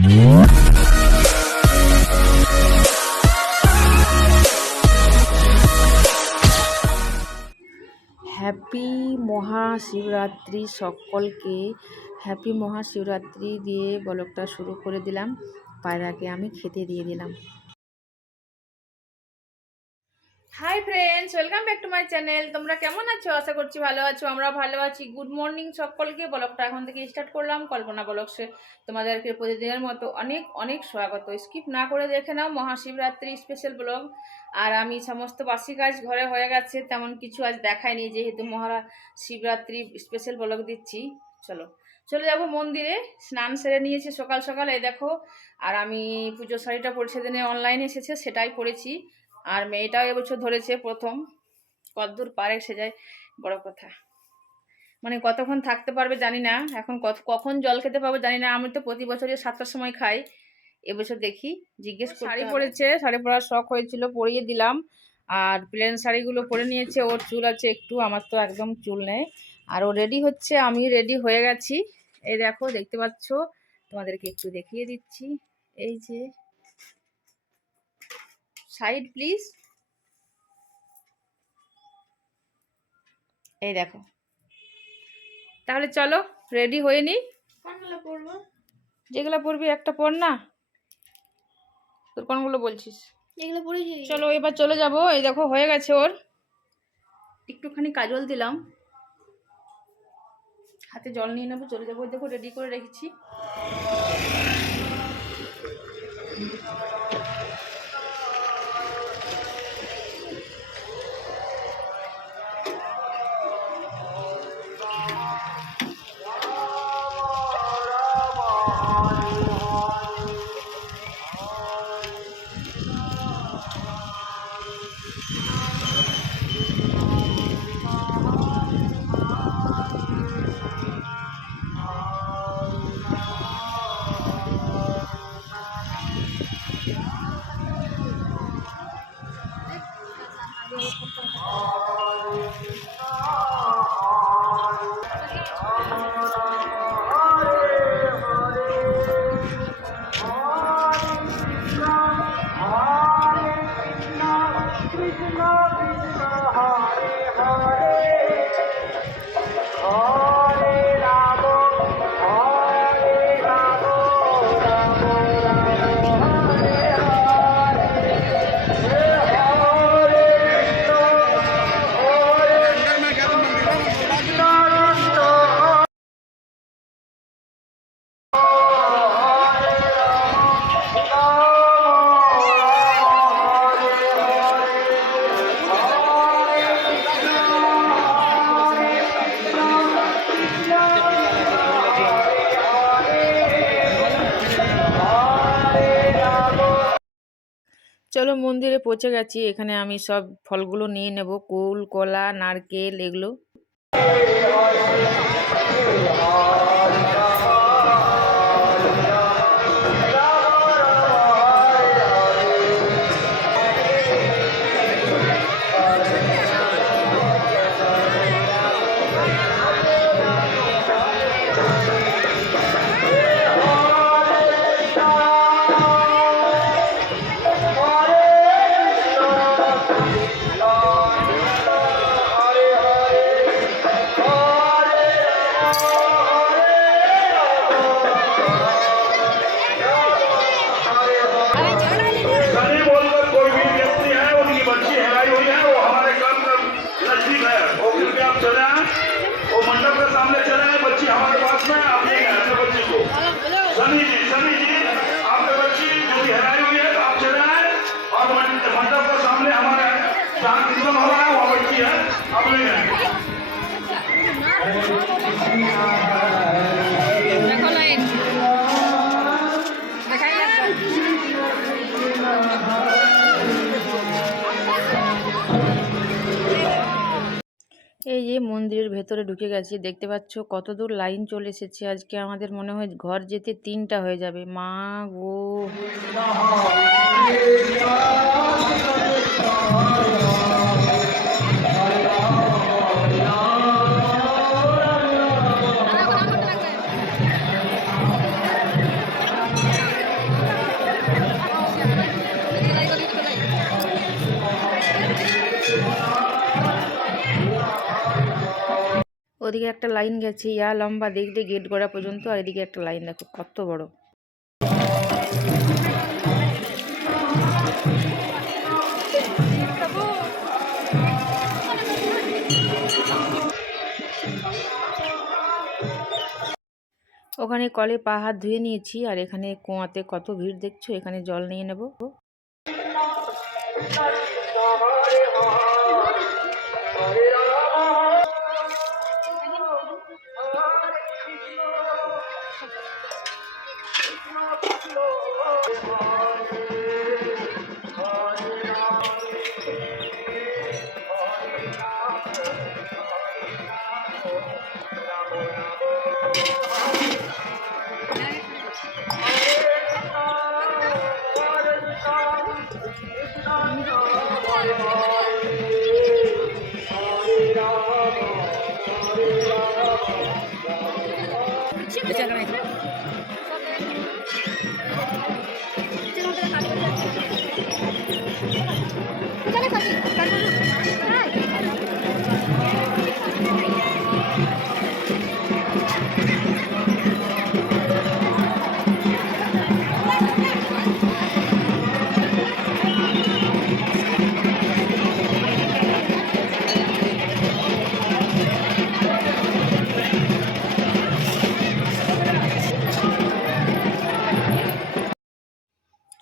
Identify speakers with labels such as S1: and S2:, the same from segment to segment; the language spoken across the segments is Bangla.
S1: হ্যাপি মহাশিবরাত্রি সকলকে। হ্যাপি মহাশিবরাত্রি দিয়ে ব্লগটা শুরু করে দিলাম। পায়রাকে আমি খেতে দিয়ে দিলাম। Hi friends welcome back to my channel তোমরা কেমন আছো? আশা করছি ভালো আছো, আমরা ভালো আছি। গুড মর্নিং সকলকে। ব্লগটা এখন থেকে স্টার্ট করলাম। কল্পনা ব্লগসে তোমাদেরকে প্রতিদিনের মতো অনেক অনেক স্বাগত। স্কিপ না করে দেখে নাও, মহাশিবরাত্রি স্পেশাল ব্লগ আর আমি সমস্ত বাসি কাজ ঘরে হয়ে গেছে, তেমন কিছু আজ দেখাইনি, যেহেতু মহারা শিবরাত্রি স্পেশাল ব্লগ দিচ্ছি। চলো, চলে যাব মন্দিরে। স্নান সেরে নিয়েছি সকাল সকাল, এই দেখো। আর আমি পুজো শাড়িটা পরে সেদিনে অনলাইনে এসেছে, সেটাই পরেছি। আর মেয়েটাও এবছর ধরেছে প্রথম। কতদূর পারে সে যায় বড় কথা। মানে কতক্ষণ থাকতে পারবে জানি না। এখন কত কখন জল খেতে পারব জানি না। আমি তো প্রতি বছরই সাতটার সময় খাই। এবছর দেখি জিজ্ঞেস শাড়ি পরেছে শাড়ি পরার শখ হয়েছিল পরিয়ে দিলাম। আর প্লেন শাড়িগুলো পরে নিয়েছে ওর চুল আছে একটু আমার তো একদম চুল নেই। আর ও রেডি হচ্ছে আমি রেডি হয়ে গেছি। এই দেখো দেখতে পাচ্ছ? তোমাদেরকে একটু দেখিয়ে দিচ্ছি। এই যে সাইড প্লিজ এই দেখো। তাহলে চলো রেডি হয়ে নি যেগুলো পড়বি একটা পড় না। তোর কোনগুলো বলছিস? চলো এবার চলে যাব। এই দেখো হয়ে গেছে ওর। একটুখানি কাজল দিলাম। হাতে জল নিয়ে নেব চলে যাব। দেখো রেডি করে রেখেছি। চলো মন্দিরে পৌঁছে গেছি। এখানে আমি সব ফলগুলো নিয়ে নেব। কুল কলা নারকেল এগুলো। মন্দিরের ভেতরে ঢুকে গেছি। দেখতে পাচ্ছ কত দূর লাইন চলে এসেছে। আজকে আমাদের মনে হয় ঘর যেতে তিনটা হয়ে যাবে। মা গো। ওদিকে একটা লাইন গেছে, ইয়া লম্বা দেখতে গেট গড়া পর্যন্ত, আর এদিকে একটা লাইন, দেখো, কত বড়। ওখানে কলে পা হাত ধুয়ে নিয়েছি, আর এখানে কুয়াতে কত ভিড় দেখছ? এখানে জল নিয়ে নেব। Chip is in the way.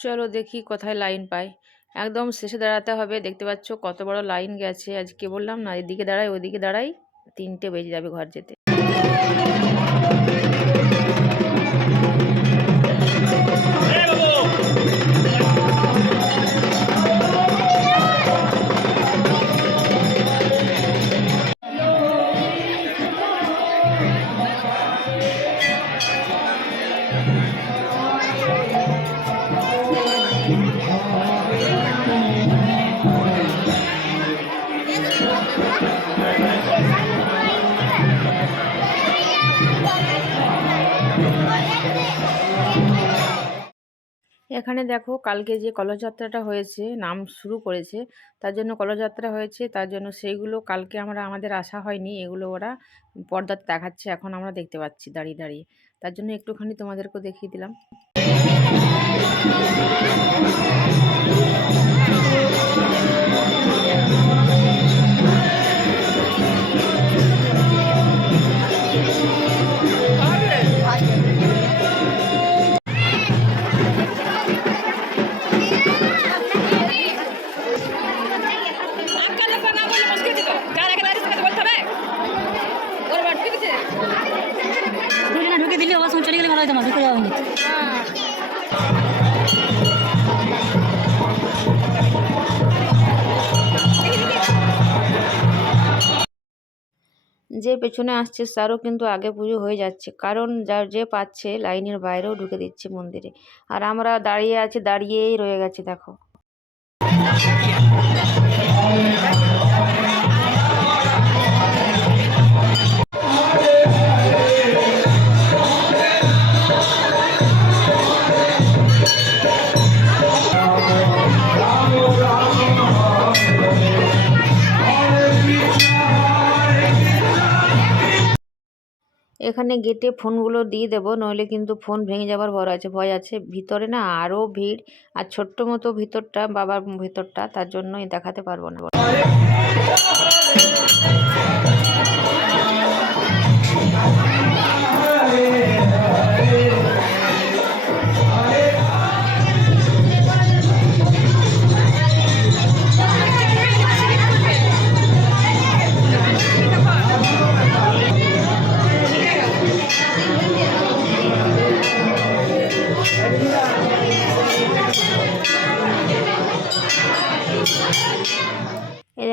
S1: চলো দেখি কোথায় লাইন পাই। একদম শেষে দাঁড়াতে হবে, দেখতে পাচ্ছ কত বড় লাইন গেছে। আজকে বললাম না, এদিকে দাঁড়াই, ওদিকে দাঁড়াই, তিনটে বেজে যাবে ঘর যেতে। এখানে দেখো কালকে যে কলযাত্রাটা হয়েছে, নাম শুরু করেছে, তার জন্য কলযাত্রা হয়েছে, তার জন্য সেইগুলো কালকে আমরা, আমাদের আসা হয়নি, এগুলো ওরা পর্দাতে দেখাচ্ছে, এখন আমরা দেখতে পাচ্ছি দাঁড়িয়ে দাঁড়িয়ে। তার জন্য একটুখানি তোমাদেরকে দেখিয়ে দিলাম।
S2: ভালো হতো আমার ঢুকে
S1: যে পেছনে আসছে তারও কিন্তু আগে পুজো হয়ে যাচ্ছে। কারণ যার যে পাচ্ছে, লাইনের বাইরেও ঢুকে দিচ্ছে মন্দিরে। আর আমরা দাঁড়িয়ে আছি, দাঁড়িয়েই রয়ে গেছি, দেখো। এখানে গেটে ফোনগুলো দিয়ে দেবো, নইলে কিন্তু ফোন ভেঙে যাবার ভয় আছে ভয় আছে। ভিতরে না আরও ভিড়, আর ছোট্ট মতো ভিতরটা, বাবার ভিতরটা, তার জন্যই দেখাতে পারব না।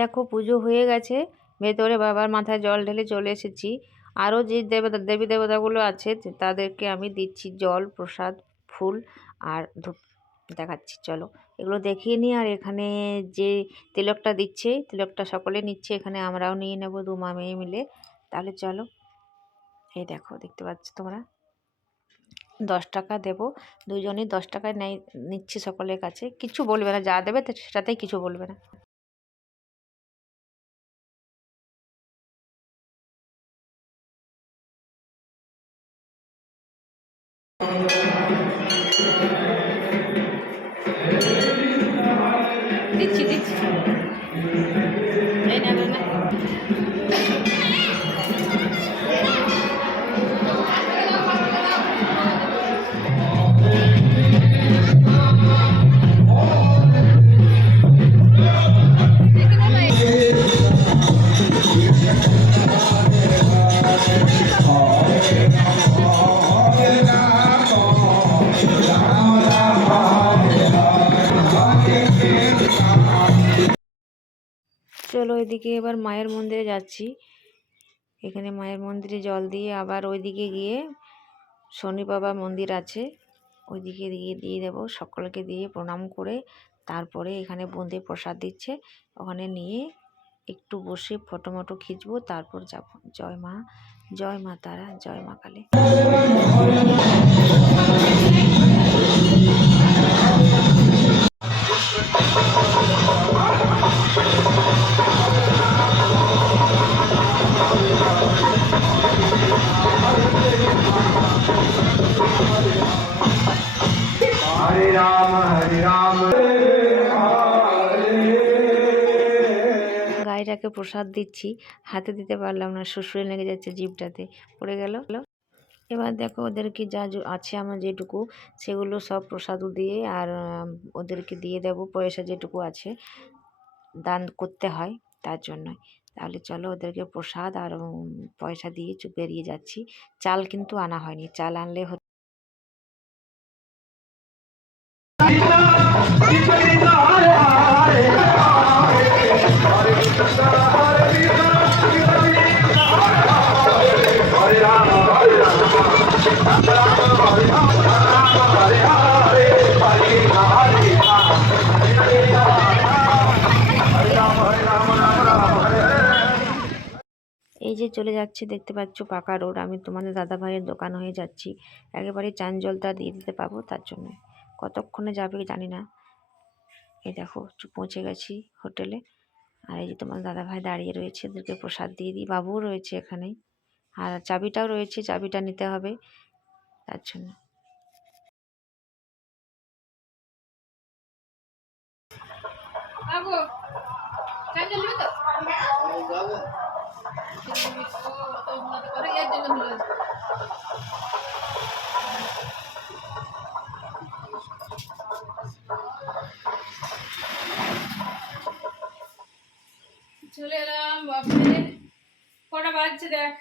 S1: দেখো পুজো হয়ে গেছে। ভেতরে বাবার মাথায় জল ঢেলে চলে এসেছি। আরও যে দেবতা, দেবী দেবতাগুলো আছে তাদেরকে আমি দিচ্ছি জল, প্রসাদ, ফুল আর ধূপ। দেখাচ্ছি, চলো। এগুলো দেখিয়ে নিই আর এখানে যে তিলকটা দিচ্ছে, তিলকটা সকলে নিচ্ছে, এখানে আমরাও নিয়ে নেব দু মা মেয়ে মিলে। তাহলে চলো। এই দেখো, দেখতে পাচ্ছ তোমরা? দশ টাকা দেবো। দুজনেই দশ টাকায় নেয় নিচ্ছে সকলের কাছে। কিছু বলবে না, যা দেবে সেটাতেই কিছু বলবে না। এদিকে এবার মায়ের মন্দিরে যাচ্ছি। এখানে মায়ের মন্দিরে জল দিয়ে আবার ওইদিকে গিয়ে শনি বাবা মন্দির আছে। ওইদিকে দিয়ে দিয়ে দেবো, সকলকে দিয়ে প্রণাম করে তারপরে এখানে বোঁদে প্রসাদ দিচ্ছে। ওখানে নিয়ে একটু বসে ফটো মটো খিঁচবো, তারপর যাব। জয় মা জয় মা তারা, জয় মা কালী। গাইটাকে প্রসাদ দিচ্ছি হাতে দিতে পারলাম না শ্বশুরে লেগে যাচ্ছে জিভটাতে পড়ে গেল এবার দেখো ওদেরকে যা যা আছে আমার যেটুকু সেগুলো সব প্রসাদ দিয়ে আর ওদেরকে দিয়ে দেবো পয়সা যেটুকু আছে দান করতে হয় তার জন্য তাহলে চলো ওদেরকে প্রসাদ আর পয়সা দিয়ে চুপ বেরিয়ে যাচ্ছি চাল কিন্তু আনা হয়নি চাল আনলে হতো যে চলে যাচ্ছে দেখতে পাচ্ছ পাকা রোড। আমি তোমাদের দাদা ভাইয়ের দোকান হয়ে যাচ্ছি। একেবারে চান জলটা দিয়ে দিতে পাবো তার জন্য। কতক্ষণে যাবে জানি না। এই দেখো পৌঁছে গেছি হোটেলে। আর এই যে তোমার দাদা ভাই দাঁড়িয়ে রয়েছে ওদেরকে প্রসাদ দিয়ে দিই। বাবুও রয়েছে এখানে আর চাবিটাও রয়েছে চাবিটা নিতে হবে তার জন্য।
S3: বাবু চলে এলাম বাপরে। কটা বাজছে দেখ?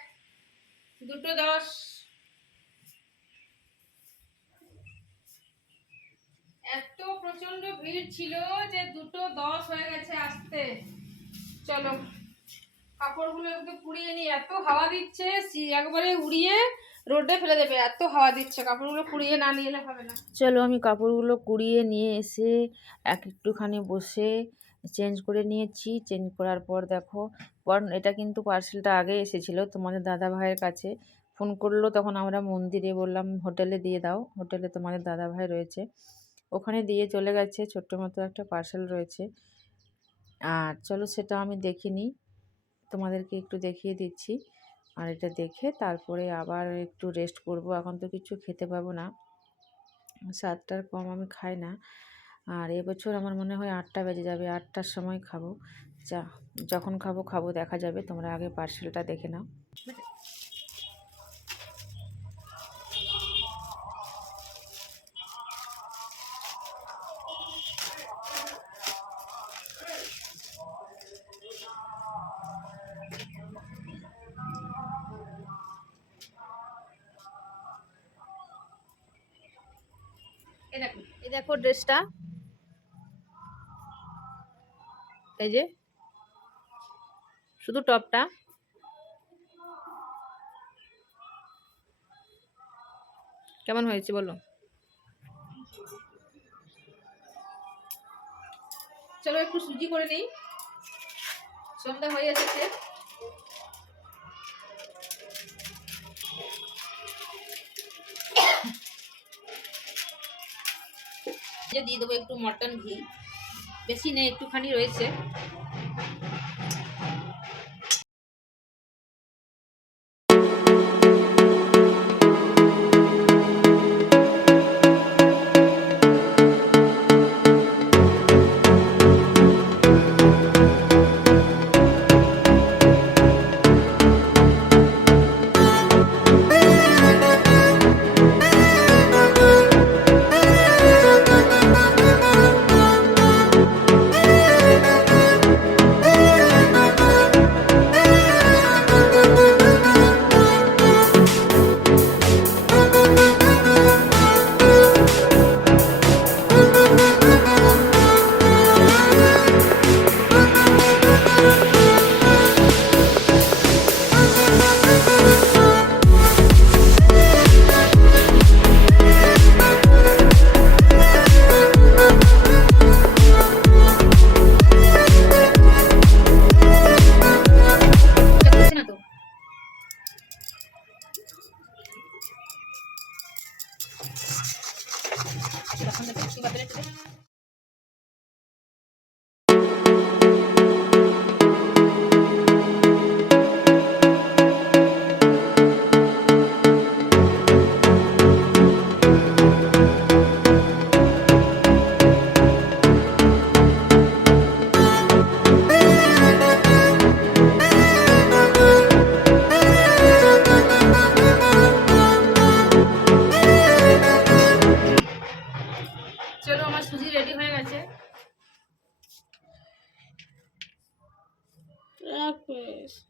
S3: দুটো দশ। এত প্রচণ্ড ভিড় ছিল যে দুটো দশ হয়ে গেছে আসতে। চলো। পুড়িয়ে নিই এত হাওয়া দিচ্ছে একবারে উড়িয়ে রোডে ফেলে দেবে। এত হাওয়া দিচ্ছে, কাপড়গুলো পুড়িয়ে না নিয়ে হবে না।
S1: চলো আমি কাপড়গুলো কুড়িয়ে নিয়ে এসে এক একটুখানি বসে চেঞ্জ করে নিয়েছি। চেঞ্জ করার পর দেখো, কারণ এটা কিন্তু পার্সেলটা আগে এসেছিল তোমাদের দাদা ভাইয়ের কাছে। ফোন করল তখন আমরা মন্দিরে বললাম, হোটেলে দিয়ে দাও, হোটেলে তোমাদের দাদা ভাই রয়েছে। ওখানে দিয়ে চলে গেছে, ছোট্ট মতো একটা পার্সেল রয়েছে। আর চলো সেটা আমি দেখিনি তোমাদেরকে একটু দেখিয়ে দিচ্ছি। আর এটা দেখে তারপরে আবার একটু রেস্ট করব। এখন তো কিছু খেতে পাবো না। সাতটার কম আমি খাই না। আর এবছর আমার মনে হয় আটটা বেজে যাবে। আটটার সময় খাব। যা, যখন খাব খাব, দেখা যাবে। তোমরা আগে পার্সেলটা দেখে নাও।
S3: এই দেখো ড্রেসটা এই যে, শুধু টপটা কেমন হয়েছে বলো? চলো একটু সুজি করে নেই। সন্ধ্যা হয়ে এসেছে। দিয়ে দেবো একটু মটন ঘি। বেশি নেই একটুখানি রয়েছে।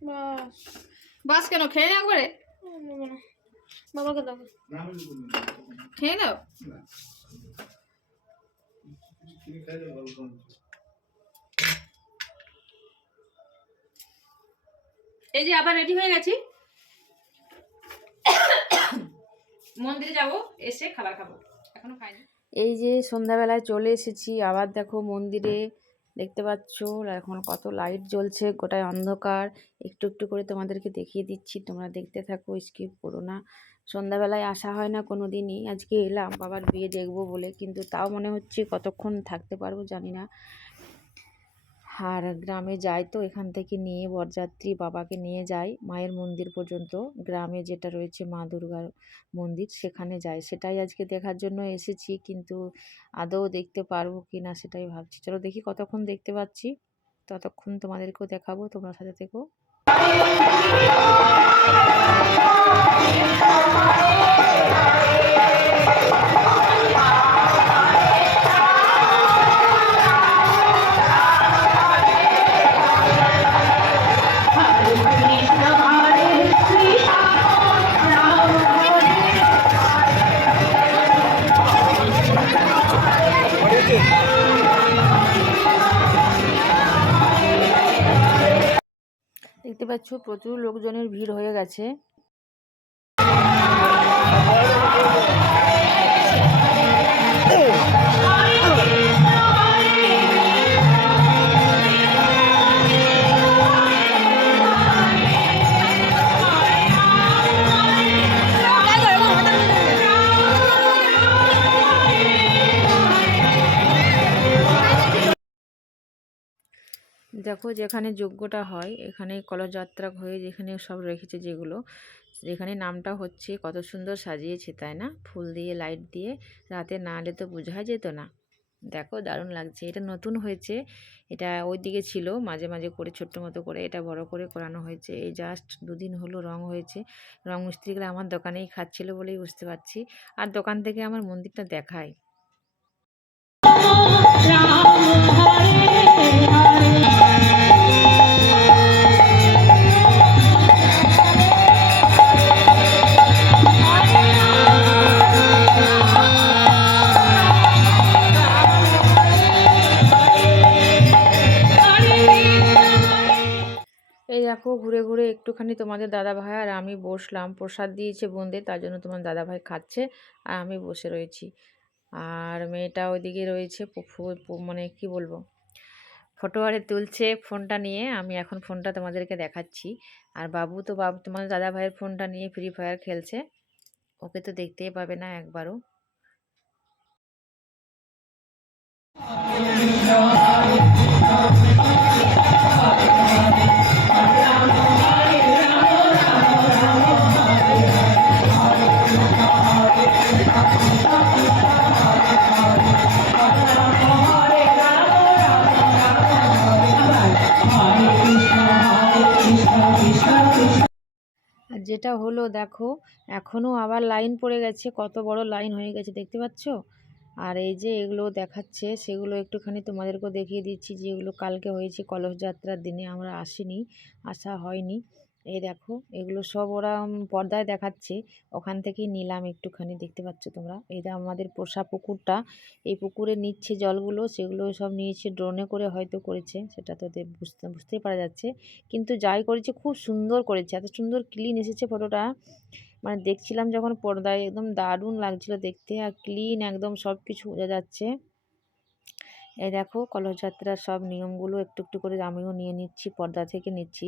S4: বাস।
S3: বাস কেন? খেয়ে নাও করে।
S4: না বাবাকে দাও।
S3: খেয়ে নাও। এই যে আবার রেডি হয়ে গেছি। মন্দিরে যাব এসে খাবার খাব। এখনও খাইনি।
S1: এই যে সন্ধ্যাবেলায় চলে এসেছি আবার দেখো মন্দিরে দেখতে পাচ্ছ? এখন কত লাইট জ্বলছে, গোটায় অন্ধকার। একটু একটু করে তোমাদেরকে দেখিয়ে দিচ্ছি, তোমরা দেখতে থাকো স্কিপ করো না। সন্ধ্যাবেলায় আসা হয় না কোনো দিনই আজকে এলাম বাবার বিয়ে দেখব বলে, কিন্তু তাও মনে হচ্ছে কতক্ষণ থাকতে পারব জানি না। আর গ্রামে যাই তো এখান থেকে নিয়ে বরযাত্রী বাবাকে নিয়ে যায় মায়ের মন্দির পর্যন্ত। গ্রামে যেটা রয়েছে মা দুর্গার মন্দির, সেখানে যায় সেটাই আজকে দেখার জন্য এসেছি, কিন্তু আদৌ দেখতে পারব কি না সেটাই ভাবছি। চলো দেখি কতক্ষণ দেখতে পাচ্ছি। ততক্ষণ তোমাদেরকেও দেখাবো, তোমরা সাথে থেকো। পাচ্ছ প্রচুর লোকজনের ভিড় হয়ে গেছে। দেখো যেখানে যজ্ঞটা হয়, এখানে কলসযাত্রা হয়ে যেখানে সব রেখেছে যেগুলো, যেখানে নামটা হচ্ছে কত সুন্দর সাজিয়েছে, তাই না? ফুল দিয়ে, লাইট দিয়ে, রাতে না এলে তো বোঝা যেত না। দেখো দারুণ লাগছে, এটা নতুন হয়েছে, এটা ওই দিকে ছিল, মাঝে মাঝে করে, ছোট্ট মতো করে এটা বড় করে করানো হয়েছে, এই জাস্ট দুদিন হলো রং হয়েছে, রং মিস্ত্রিগুলো আমার দোকানেই খাচ্ছিল বলেই বুঝতে পারছি, আর দোকান থেকে আমার মন্দিরটা দেখায়। দেখো, ঘুরে ঘুরে একটুখানি তোমাদের দাদা ভাই আর আমি বসলাম। প্রসাদ দিয়েছে বোনদের, তার জন্য তোমার দাদা ভাই খাচ্ছে আর আমি বসে রয়েছি। আর মেয়েটা ওইদিকে রয়েছে মানে কি বলব, ফটো আরে তুলছে ফোনটা নিয়ে। আমি এখন ফোনটা তোমাদেরকে দেখাচ্ছি। আর বাবু তো বাবু, তোমার দাদা ভাইয়ের ফোনটা নিয়ে ফ্রি ফায়ার খেলছে। ওকে তো দেখতেই পাবে না একবারও। যেটা হলো দেখো এখনও আবার লাইন পড়ে গেছে, কত বড় লাইন হয়ে গেছে দেখতে পাচ্ছ? আর এই যে এগুলো দেখাচ্ছে, সেগুলো একটুখানি তোমাদেরকেও দেখিয়ে দিচ্ছি যেগুলো কালকে হয়েছে কলস যাত্রার দিনে, আমরা আসিনি, আসা হয়নি। এই দেখো, এগুলো সব ওরা পর্দায় দেখাচ্ছে। ওখান থেকেই নিলাম একটুখানি, দেখতে পাচ্ছ তোমরা? এটা আমাদের পোষা পুকুরটা, এই পুকুরে নিচ্ছে জলগুলো, সেগুলো সব নিয়েছে ড্রোনে করে হয়তো করেছে, সেটা তো বুঝতে, বুঝতেই পারা যাচ্ছে। কিন্তু যাই করেছে, খুব সুন্দর করেছে, এত সুন্দর ক্লিন এসেছে ফটোটা মানে দেখছিলাম যখন পর্দায় একদম দারুণ লাগছিল দেখতে, আর ক্লিন একদম সব কিছু বোঝা যাচ্ছে। এই দেখো, কলসযাত্রার সব নিয়মগুলো একটু একটু করে আমিও নিয়ে নিচ্ছি, পর্দা থেকে নিচ্ছি।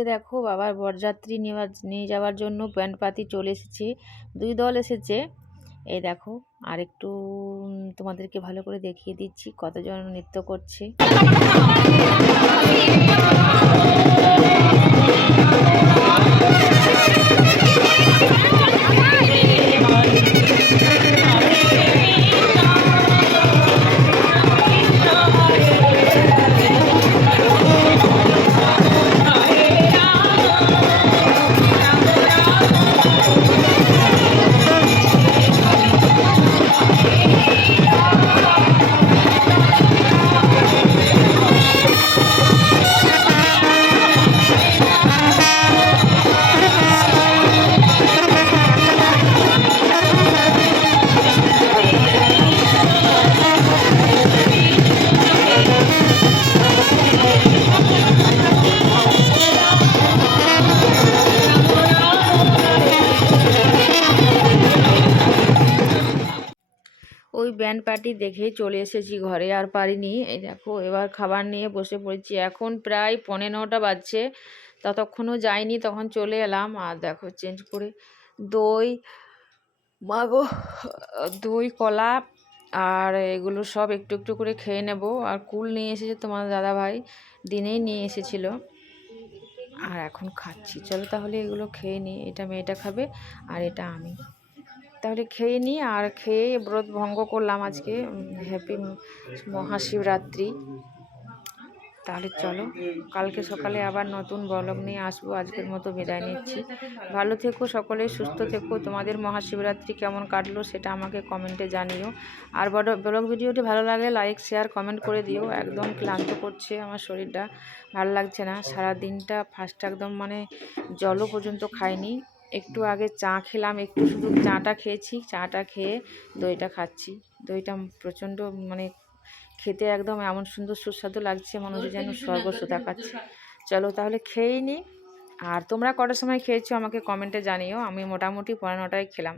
S1: এদিকে দেখো বাবার বরযাত্রী নেওয়ার, নিয়ে যাওয়ার জন্য প্যান্ট পাতি চলে এসেছে। দুই দল এসেছে। এই দেখো আর একটু তোমাদেরকে ভালো করে দেখিয়ে দিচ্ছি কতজন নৃত্য করছে। ওই ব্যান্ড পার্টি দেখেই চলে এসেছি ঘরে, আর পারিনি। এই দেখো, এবার খাবার নিয়ে বসে পড়েছি। এখন প্রায় পৌনে নটা বাজছে, ততক্ষণও যাইনি, তখন চলে এলাম। আর দেখো চেঞ্জ করে দই, মাগো, দই, কলা, আর এগুলো সব একটু একটু করে খেয়ে নেব। আর কুল নিয়ে এসেছে তোমার দাদা ভাই দিনেই নিয়ে এসেছিল। আর এখন খাচ্ছি। চলো তাহলে এগুলো খেয়ে নিই। এটা মেয়েটা খাবে, আর এটা আমি। তাহলে খেয়ে নিই আর খেয়ে ব্রত ভঙ্গ করলাম আজকে হ্যাপি মহাশিবরাত্রি। তাহলে চলো, কালকে সকালে আবার নতুন ব্লগ নিয়ে আসব, আজকের মতো বিদায় নিচ্ছি। ভালো থেকো সকলে, সুস্থ থেকো। তোমাদের মহাশিবরাত্রি কেমন কাটলো সেটা আমাকে কমেন্টে জানিও। আর বড় ব্লগ ভিডিওটি ভালো লাগলে লাইক শেয়ার কমেন্ট করে দিও। একদম ক্লান্ত করছে আমার শরীরটা, ভালো লাগছে না। সারা দিনটা ফার্স্ট একদম মানে জলও পর্যন্ত খাইনি। একটু আগে চা খেলাম একটু শুধু চাটা খেয়েছি চাটা খেয়ে দইটা খাচ্ছি। দইটা প্রচণ্ড মানে খেতে একদম এমন সুন্দর সুস্বাদু লাগছে মনে হচ্ছে যেন স্বর্গসুধা খাচ্ছি চলো তাহলে খেয়েই নি। আর তোমরা কটার সময় খেয়েছো আমাকে কমেন্টে জানিও আমি মোটামুটি পড়ানোটাই নটায় খেলাম।